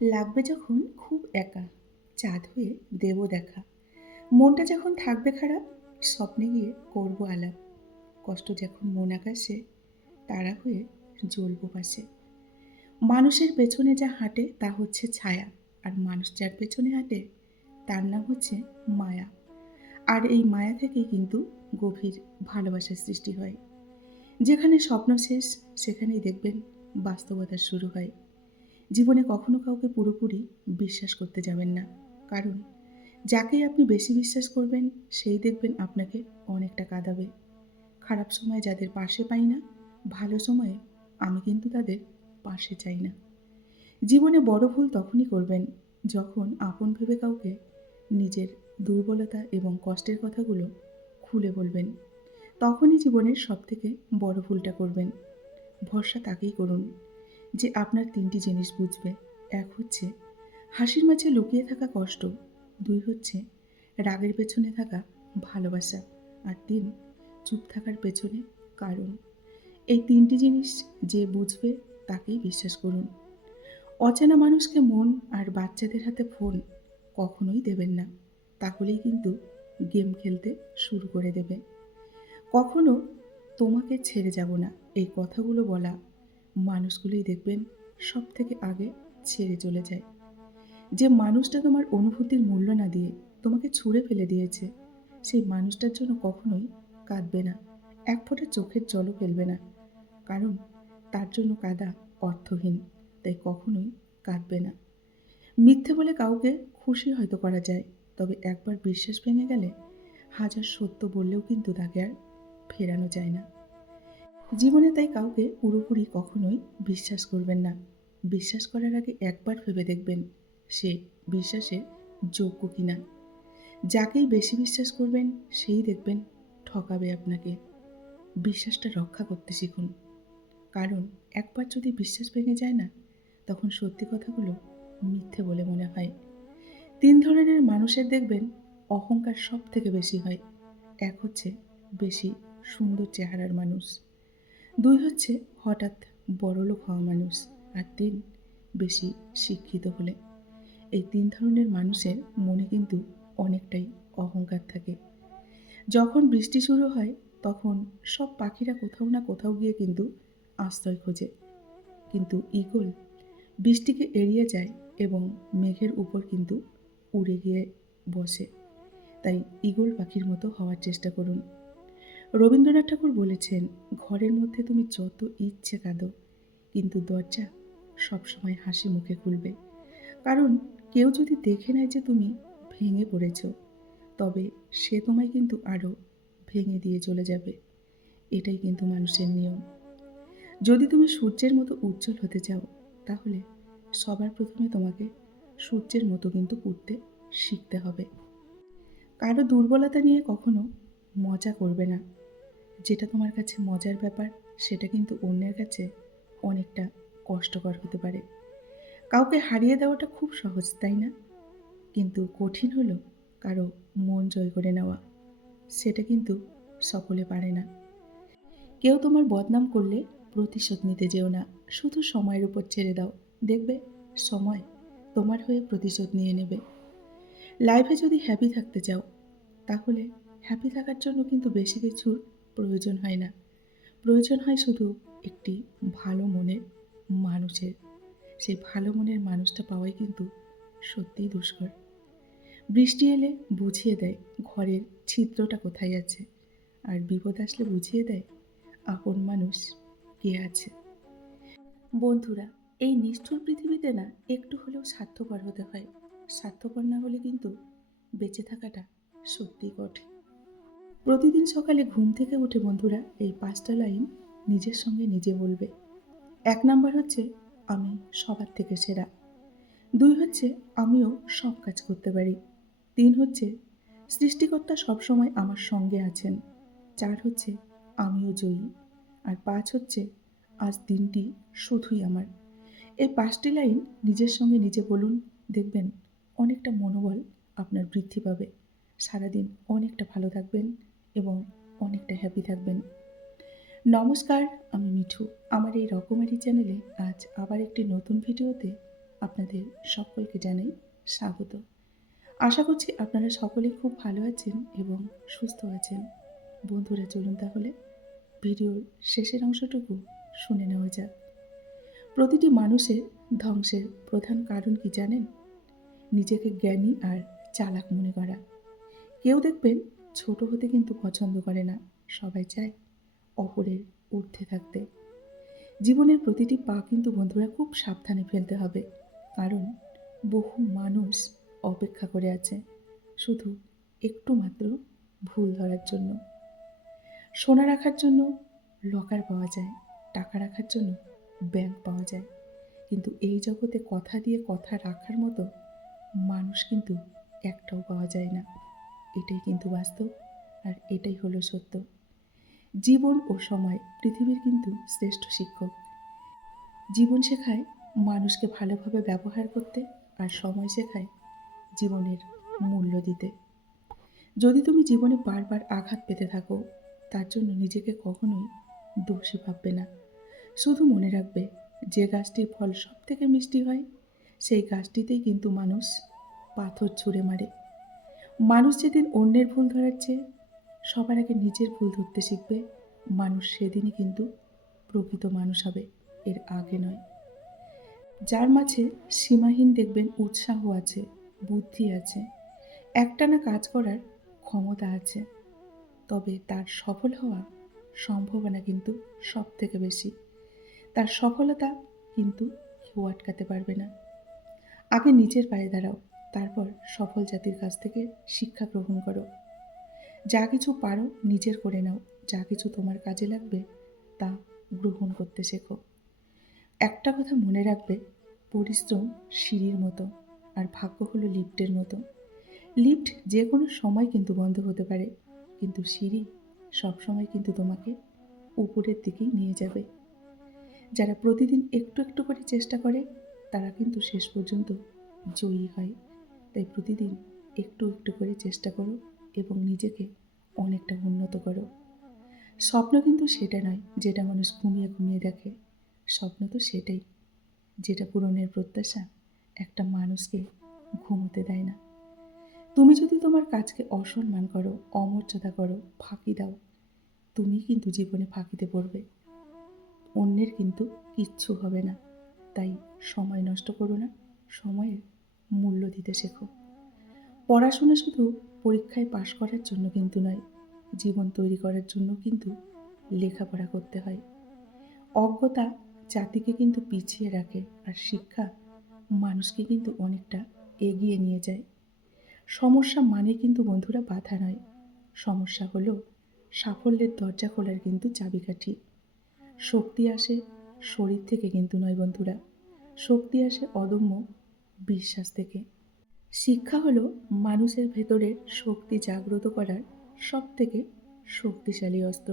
লাগবে যখন খুব একা, চাঁদ হয়ে দেব দেখা। মনটা যখন থাকবে খারাপ, স্বপ্নে গিয়ে করব আলাপ। কষ্ট যখন মন আকাশে, তারা হয়ে জ্বলবো পাশে। মানুষের পেছনে যা হাঁটে তা হচ্ছে ছায়া, আর মানুষ যার পেছনে হাঁটে তার নাম হচ্ছে মায়া। আর এই মায়া থেকেই কিন্তু গভীর ভালোবাসার সৃষ্টি হয়। যেখানে স্বপ্ন শেষ, সেখানেই দেখবেন বাস্তবতার শুরু হয়। জীবনে কখনো কাউকে পুরোপুরি বিশ্বাস করতে যাবেন না, কারণ যাকেই আপনি বেশি বিশ্বাস করবেন সেই দেখবেন আপনাকে অনেকটা কাঁদাবে। খারাপ সময় যাদের পাশে পাই না, ভালো সময়ে আমি কিন্তু তাদের পাশে চাই না। জীবনে বড় ভুল তখনই করবেন যখন আপন ভেবে কাউকে নিজের দুর্বলতা এবং কষ্টের কথাগুলো খুলে বলবেন। তখনই জীবনের সবথেকে বড় ভুলটা করবেন। ভরসা তাকেই করুন যে আপনার ৩টি জিনিস বুঝবে। ১ হচ্ছে হাসির মাঝে লুকিয়ে থাকা কষ্ট, ২ হচ্ছে রাগের পেছনে থাকা ভালোবাসা, আর ৩ চুপ থাকার পেছনে কারণ। এই ৩টি জিনিস যে বুঝবে তাকেই বিশ্বাস করুন। অচেনা মানুষকে মন আর বাচ্চাদের হাতে ফোন কখনোই দেবেন না। তাহলেই কিন্তু গেম খেলতে শুরু করে দেবে। কখনো তোমাকে ছেড়ে যাব না এই কথাগুলো বলা মানুষগুলোই দেখবেন সবথেকে আগে ছেড়ে চলে যায়। যে মানুষটা তোমার অনুভূতির মূল্য না দিয়ে তোমাকে ছুঁড়ে ফেলে দিয়েছে, সেই মানুষটার জন্য কখনোই কাঁদবে না। এক ফোঁটা চোখের জলও ফেলবে না। কারণ তার জন্য কাঁদা অর্থহীন। তাই কখনোই কাঁদবে না। মিথ্যে বলে কাউকে খুশি হয়তো করা যায়, তবে একবার বিশ্বাস ভেঙে গেলে হাজার সত্য বললেও কিন্তু তাকে আর ফেরানো যায় না। জীবনে তাই কাউকে পুরোপুরি কখনোই বিশ্বাস করবেন না। বিশ্বাস করার আগে একবার ভেবে দেখবেন সে বিশ্বাসের যোগ্য কিনা। যাকেই বেশি বিশ্বাস করবেন সেই দেখবেন ঠকাবে আপনাকে। বিশ্বাসটা রক্ষা করতে শিখুন, কারণ একবার যদি বিশ্বাস ভেঙে যায় না, তখন সত্যি কথাগুলো মিথ্যে বলে মনে হয়। ৩ ধরনের মানুষের দেখবেন অহংকার সব থেকে বেশি হয়। ১ হচ্ছে বেশি সুন্দর চেহারার মানুষ, ২ হচ্ছে হঠাৎ বড়লোক হওয়া মানুষ, আর ৩ বেশি শিক্ষিত হলে। এই ৩ ধরনের মানুষের মনে কিন্তু অনেকটাই অহংকার থাকে। যখন বৃষ্টি শুরু হয় তখন সব পাখিরা কোথাও না কোথাও গিয়ে কিন্তু আশ্রয় খোঁজে। কিন্তু ঈগল বৃষ্টিকে এড়িয়ে যায় এবং মেঘের উপর কিন্তু উড়ে গিয়ে বসে। তাই ঈগল পাখির মতো হওয়ার চেষ্টা করুন। রবীন্দ্রনাথ ঠাকুর বলেছেন, ঘরের মধ্যে তুমি যত ইচ্ছে কাঁদো, কিন্তু দরজা সবসময় হাসি মুখে খুলবে। কারণ কেউ যদি দেখে নেয় যে তুমি ভেঙে পড়েছ, তবে সে তোমায় কিন্তু আরও ভেঙে দিয়ে চলে যাবে। এটাই কিন্তু মানুষের নিয়ম। যদি তুমি সূর্যের মতো উজ্জ্বল হতে চাও, তাহলে সবার প্রথমে তোমাকে সূর্যের মতো কিন্তু উঠতে শিখতে হবে। কারো দুর্বলতা নিয়ে কখনো মজা করবে না। যেটা তোমার কাছে মজার ব্যাপার, সেটা কিন্তু অন্যের কাছে অনেকটা কষ্টকর হতে পারে। কাউকে হারিয়ে দেওয়াটা খুব সহজ, তাই না? কিন্তু কঠিন হলো কারো মন জয় করে নেওয়া। সেটা কিন্তু সকলে পারে না। কেউ তোমার বদনাম করলে প্রতিশোধ নিতে যেও না। শুধু সময়ের উপর ছেড়ে দাও। দেখবে সময় তোমার হয়ে প্রতিশোধ নিয়ে নেবে। লাইফে যদি হ্যাপি থাকতে চাও, তাহলে হ্যাপি থাকার জন্য কিন্তু বেশি কিছুর প্রয়োজন হয় না। প্রয়োজন হয় শুধু একটি ভালো মনের মানুষের। সেই ভালো মনের মানুষটা পাওয়াই কিন্তু সত্যিই দুষ্কর। বৃষ্টি এলে বুঝিয়ে দেয় ঘরের ছিদ্রটা কোথায় আছে, আর বিপদ আসলে বুঝিয়ে দেয় আপন মানুষ কে আছে। বন্ধুরা, এই নিষ্ঠুর পৃথিবীতে না একটু হলেও স্বার্থপর হতে হয়। স্বার্থপর না হলে কিন্তু বেঁচে থাকাটা সত্যিই কঠিন। প্রতিদিন সকালে ঘুম থেকে উঠে বন্ধুরা এই ৫টা লাইন নিজের সঙ্গে নিজে বলবে। ১ নাম্বার হচ্ছে, আমি সবার থেকে সেরা। ২ হচ্ছে, আমিও সব কাজ করতে পারি। ৩ হচ্ছে, সৃষ্টিকর্তা সবসময় আমার সঙ্গে আছেন। ৪ হচ্ছে, আমিও জয়ী। আর ৫ হচ্ছে, আজ দিনটি শুধুই আমার। এই ৫টি লাইন নিজের সঙ্গে নিজে বলুন, দেখবেন অনেকটা মনোবল আপনার বৃদ্ধি পাবে। সারাদিন অনেকটা ভালো থাকবেন এবং অনেকটা হ্যাপি থাকবেন। নমস্কার, আমি মিঠু। আমার এই রকমারি চ্যানেলে আজ আবার একটি নতুন ভিডিওতে আপনাদের সকলকে জানাই স্বাগত। আশা করছি আপনারা সকলেই খুব ভালো আছেন এবং সুস্থ আছেন। বন্ধুরা, চলুন তাহলে ভিডিওর শেষের অংশটুকু শুনে নেওয়া যাক। প্রতিটি মানুষের ধ্বংসের প্রধান কারণ কি জানেন? নিজেকে জ্ঞানী আর চালাক মনে করা। কেউ দেখবেন ছোট হতে কিন্তু পছন্দ করে না, সবাই চায় অপরের ঊর্ধ্বে থাকতে। জীবনের প্রতিটি পা কিন্তু বন্ধুরা খুব সাবধানে ফেলতে হবে, কারণ বহু মানুষ অপেক্ষা করে আছে শুধু একটু মাত্র ভুল ধরার জন্য। সোনা রাখার জন্য লকার পাওয়া যায়, টাকা রাখার জন্য ব্যাংক পাওয়া যায়, কিন্তু এই জগতে কথা দিয়ে কথা রাখার মতো মানুষ কিন্তু একটাও পাওয়া যায় না। এটাই কিন্তু বাস্তব, আর এটাই হলো সত্য। জীবন ও সময় পৃথিবীর কিন্তু শ্রেষ্ঠ শিক্ষক। জীবন শেখায় মানুষকে ভালোভাবে ব্যবহার করতে, আর সময় শেখায় জীবনের মূল্য দিতে। যদি তুমি জীবনে বারবার আঘাত পেতে থাকো, তার জন্য নিজেকে কখনোই দোষী ভাববে না। শুধু মনে রাখবে, যে গাছটির ফল সব থেকে মিষ্টি হয়, সেই গাছটিতেই কিন্তু মানুষ পাথর ছুঁড়ে মারে। মানুষ যেদিন অন্যের ভুল ধরার চেয়ে সবার আগে নিজের ভুল ধরতে শিখবে, মানুষ সেদিনই কিন্তু প্রকৃত মানুষ হবে, এর আগে নয়। যার মাঝে সীমাহীন দেখবেন উৎসাহ আছে, বুদ্ধি আছে, একটানা কাজ করার ক্ষমতা আছে, তবে তার সফল হওয়া সম্ভাবনা কিন্তু সব থেকে বেশি। তার সফলতা কিন্তু কেউ আটকাতে পারবে না। আগে নিজের পায়ে দাঁড়াও, তারপর সফল জাতির কাছ থেকে শিক্ষা গ্রহণ করো। যা কিছু পারো নিজের করে নাও, যা কিছু তোমার কাজে লাগবে তা গ্রহণ করতে শেখো। একটা কথা মনে রাখবে, পরিশ্রম সিঁড়ির মতো, আর ভাগ্য হলো লিফটের মতো। লিফট যে কোনো সময় কিন্তু বন্ধ হতে পারে, কিন্তু সিঁড়ি সবসময় কিন্তু তোমাকে উপরের দিকেই নিয়ে যাবে। যারা প্রতিদিন একটু একটু করে চেষ্টা করে, তারা কিন্তু শেষ পর্যন্ত জয়ী হয়। তাই প্রতিদিন একটু একটু করে চেষ্টা করো এবং নিজেকে অনেকটা উন্নত করো। স্বপ্ন কিন্তু সেটা নয় যেটা মানুষ ঘুমিয়ে ঘুমিয়ে দেখে। স্বপ্ন তো সেটাই যেটা পূরণের প্রত্যাশা একটা মানুষকে ঘুমোতে দেয় না। তুমি যদি তোমার কাজকে অসম্মান করো, অমর্যাদা করো, ফাঁকি দাও, তুমি কিন্তু জীবনে ফাঁকিতে পড়বে। অন্যের কিন্তু কিচ্ছু হবে না। তাই সময় নষ্ট করো না, সময়ের মূল্য দিতে শেখো। পড়াশোনা শুধু পরীক্ষায় পাশ করার জন্য কিন্তু নয়, জীবন তৈরি করার জন্য কিন্তু লেখাপড়া করতে হয়। অজ্ঞতা জাতিকে কিন্তু পিছিয়ে রাখে, আর শিক্ষা মানুষকে কিন্তু অনেকটা এগিয়ে নিয়ে যায়। সমস্যা মানে কিন্তু বন্ধুরা বাধা নয়, সমস্যা হলো সাফল্যের দরজা খোলার কিন্তু চাবিকাঠি। শক্তি আসে শরীর থেকে কিন্তু নয় বন্ধুরা, শক্তি আসে অদম্য বিশ্বাস থেকে। শিক্ষা হলো মানুষের ভেতরের শক্তি জাগ্রত করার সব থেকে শক্তিশালী অস্ত্র।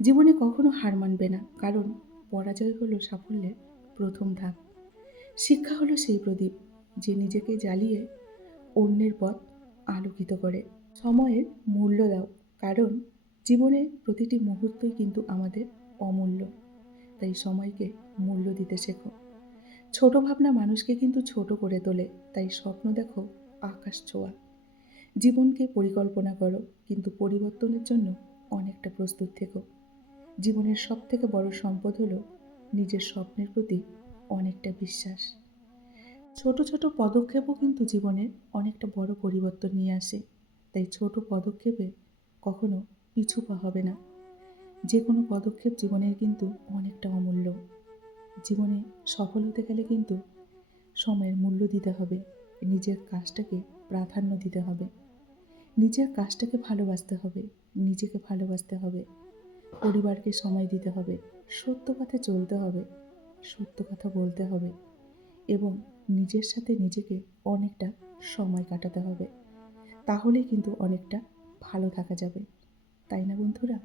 জীবনে কখনো হার মানবে না, কারণ পরাজয় হলো সাফল্যের প্রথম ধাপ। শিক্ষা হলো সেই প্রদীপ যে নিজেকে জ্বালিয়ে অন্যের পথ আলোকিত করে। সময়ের মূল্য দাও, কারণ জীবনের প্রতিটি মুহূর্তই কিন্তু আমাদের অমূল্য। তাই সময়কে মূল্য দিতে শেখো। ছোট ভাবনা মানুষকে কিন্তু ছোট করে তোলে, তাই স্বপ্ন দেখো আকাশ ছোঁয়া। জীবনকে পরিকল্পনা করো, কিন্তু পরিবর্তনের জন্য অনেকটা প্রস্তুত থেকো। জীবনের সব থেকে বড় সম্পদ হলো নিজের স্বপ্নের প্রতি অনেকটা বিশ্বাস। ছোট ছোট পদক্ষেপও কিন্তু জীবনের অনেকটা বড় পরিবর্তন নিয়ে আসে। তাই ছোট পদক্ষেপে কখনো পিছু পা হবে না। যে কোনো পদক্ষেপ জীবনের কিন্তু অনেকটা অমূল্য। জীবনে সফল হতে গেলে কিন্তু সময়ের মূল্য দিতে হবে, নিজের কাজটাকে প্রাধান্য দিতে হবে, নিজের কাজটাকে ভালোবাসতে হবে, নিজেকে ভালোবাসতে হবে, পরিবারকে সময় দিতে হবে, সত্য পথে চলতে হবে, সত্য কথা বলতে হবে এবং নিজের সাথে নিজেকে অনেকটা সময় কাটাতে হবে। তাহলেই কিন্তু অনেকটা ভালো থাকা যাবে, তাই না বন্ধুরা?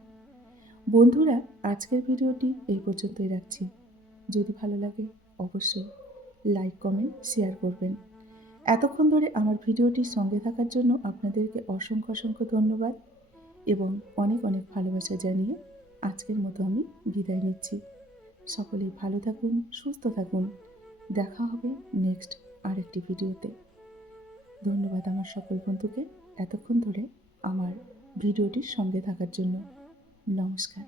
বন্ধুরা, আজকের ভিডিওটি এই পর্যন্তই রাখছি। যদি ভালো লাগে অবশ্যই লাইক, কমেন্ট, শেয়ার করবেন। এতক্ষণ ধরে আমার ভিডিওটির সঙ্গে থাকার জন্য আপনাদেরকে অসংখ্য অসংখ্য ধন্যবাদ এবং অনেক অনেক ভালোবাসা জানিয়ে আজকের মতো আমি বিদায় নিচ্ছি। সকলেই ভালো থাকুন, সুস্থ থাকুন, দেখা হবে নেক্সট আরেকটি ভিডিওতে। ধন্যবাদ আমার সকল বন্ধুকে এতক্ষণ ধরে আমার ভিডিওটির সঙ্গে থাকার জন্য। নমস্কার।